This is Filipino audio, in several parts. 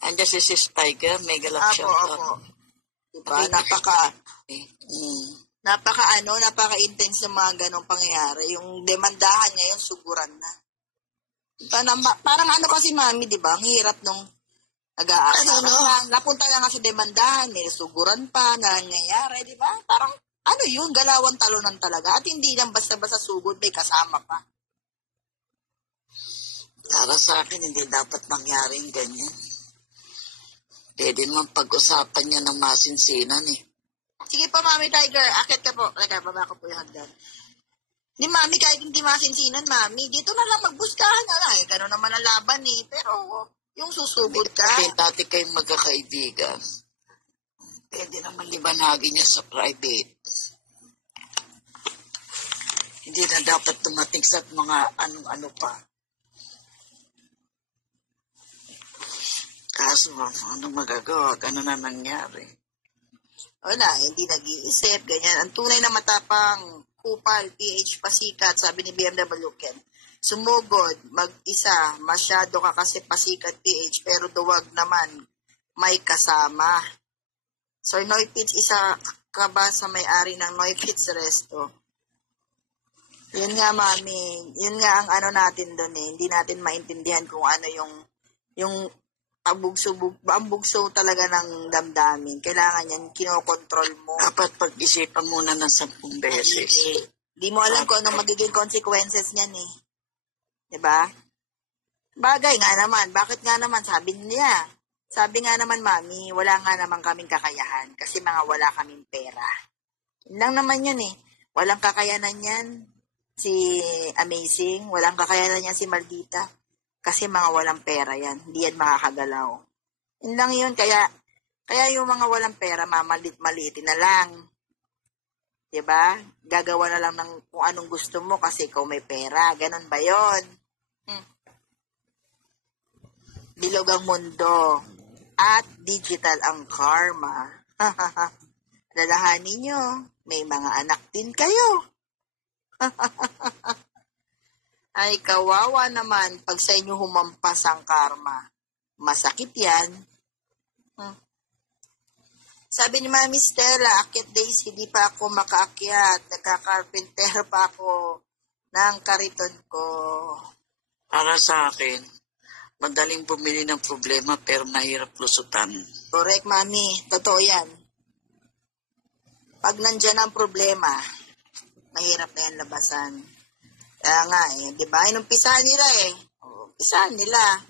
Andiyan si Sis Tiger, may galap siya. Opo. Diba? Napaka-intense ng mga ganong pangyayari. Yung demandahan ngayon, suguran na. Diba? Parang kasi, mami, diba? Ang hirap nung nag-aakala. Napunta na nga sa demandahan, may suguran pa, nangyayari, diba? Parang, yun, galawan talunan talaga. At hindi lang basta-basta sugod, may kasama pa. Para sa akin, hindi dapat mangyaring ganyan. Pwede naman pag-usapan niya ng masinsinan eh. Sige po, Mami Tiger. Akit ka po. Baba ko po yung hagdan. Di, Mami, kahit hindi masinsinan, Mami, dito na lang magbuskahan na lang. Gano'n naman ang laban eh. Pero yung susugod ka. Kasi dati kayong magkakaibigan. Pwede naman libanagin niya sa private. Hindi na dapat tumating sa mga anong-ano pa. Kaso, ano magagawa? Gano'n na nangyari. Wala, hindi nag-iisip, ganyan. Ang tunay na matapang, kupal, PH pasikat, sabi ni BMW Ken. Sumugod, mag-isa, masyado ka kasi pasikat PH, pero duwag naman, may kasama. So, Noipits, isa ka ba sa may-ari ng Noipits Resto? Yun nga, Mami, yun nga ang natin doon eh. Hindi natin maintindihan kung ano yung ang bugso talaga ng damdamin. Kailangan yan, kinokontrol mo. Dapat pag-isipan muna ng 10 beses. Di mo alam kung anong magiging consequences niyan eh. Diba? Bagay nga naman. Bakit nga naman? Sabi nga naman, Mami, wala nga naman kaming kakayahan kasi mga wala kaming pera. Yun lang naman yun eh. Walang kakayanan yan si Amazing. Walang kakayanan yan si Maldita. Kasi mga walang pera yan. Hindi yan makakagalaw. Yun lang yun. Kaya yung mga walang pera, maliit-maliitin na lang. Diba? Gagawa na lang ng kung anong gusto mo kasi ikaw may pera. Ganon ba yun? Bilog ang mundo. At digital ang karma. Lalahanin nyo. May mga anak din kayo. Ay, kawawa naman pag sa inyo humampas ang karma. Masakit yan. Sabi ni Mami Stella, Akit days, hindi pa ako makaakyat. Nagkakarpenter pa ako ng kariton ko. Para sa akin, madaling bumili ng problema pero mahirap lusutan. Correct, Mami. Totoo yan. Pag nandyan ang problema, mahirap na yan labasan. Kaya nga di ba? Inumpisahan nila Umpisahan nila.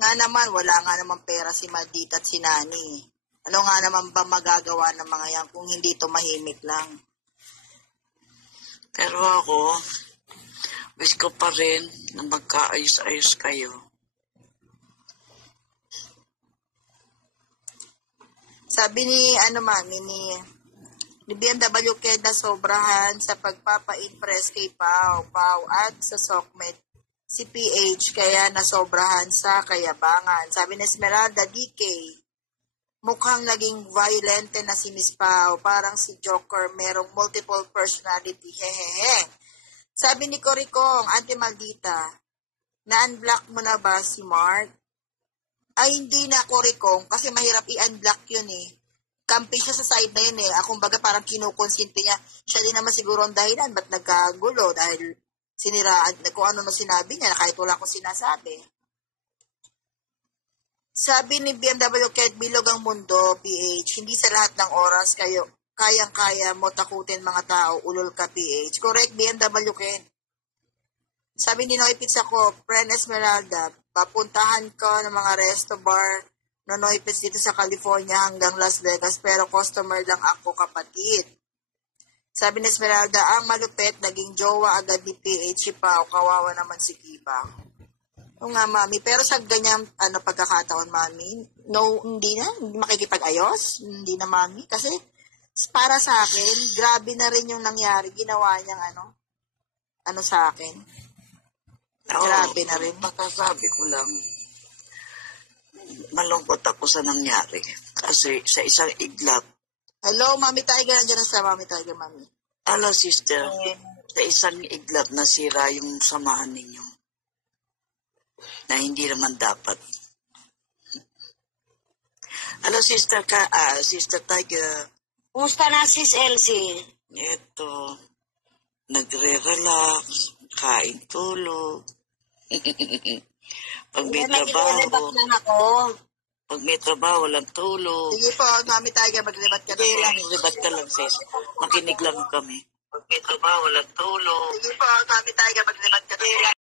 Nga naman, wala nga naman pera si Maldita at si Nani. Ano nga naman ba magagawa ng mga yan kung hindi tumahimik lang? Pero ako, wish ko pa rin na magkaayos-ayos kayo. Sabi ni Mami, ni BMW Keda sobrahan sa pagpapa-impress kay Pau at sa Sokmed si PH kaya nasobrahan sa kayabangan. Sabi ni Esmeralda DK, mukhang naging violente na si Miss Pau, parang si Joker merong multiple personality, hehehe. Sabi ni Coricong, Ate Maldita, na-unblock mo na ba si Mark? Ay, hindi na Coricong kasi mahirap i-unblock yun eh. Kampi siya sa side na yun eh. Akong baga parang kinukonsinti niya. Siya din naman siguro ang dahilan. Ba't nagkagulo? Dahil siniraan, kung ano sinabi niya, kahit wala akong sinasabi. Sabi ni BMW, kahit bilog ang mundo, PH, hindi sa lahat ng oras kayo, kayang-kaya mo takutin mga tao, ulol ka, PH. Correct, BMW, Ken. Sabi ni Noy Pizza ko, Friend Esmeralda, papuntahan ko ng mga resto bar, Nonoy Pets dito sa California hanggang Las Vegas pero customer lang ako, kapatid. Sabi ni Esmeralda, ang malupit naging jowa agad ni PH si Pao, kawawa naman si Kiba. O nga, Mami, pero sa ganyang pagkakataon, Mami, no, hindi na, makikipag-ayos, hindi na, Mami, kasi para sa akin, grabe na rin yung nangyari, ginawa niyang sa akin. Grabe na rin. Pagkasabi ko lang, malungkot ako sa nangyari. Kasi sa isang iglap. Hello, Mami Tiger. Nandiyan na sa Mami Tiger, Mami. Hello, sister. Sa isang iglap nasira yung samahan ninyo. Na hindi naman dapat. Hello, Sister Tiger. Kumusta na sis Elsie? Ito, nagre-relax, kain, tulog. Pag may trabaho, lang ako. pag may trabaho, walang tulog. Sige po, Mami Tiger, maglibat ka na Hindi po. lang, libat ka lang, sis. Makinig lang kami. Pag may trabaho, walang tulog. Sige po, Mami Tiger, maglibat ka na po.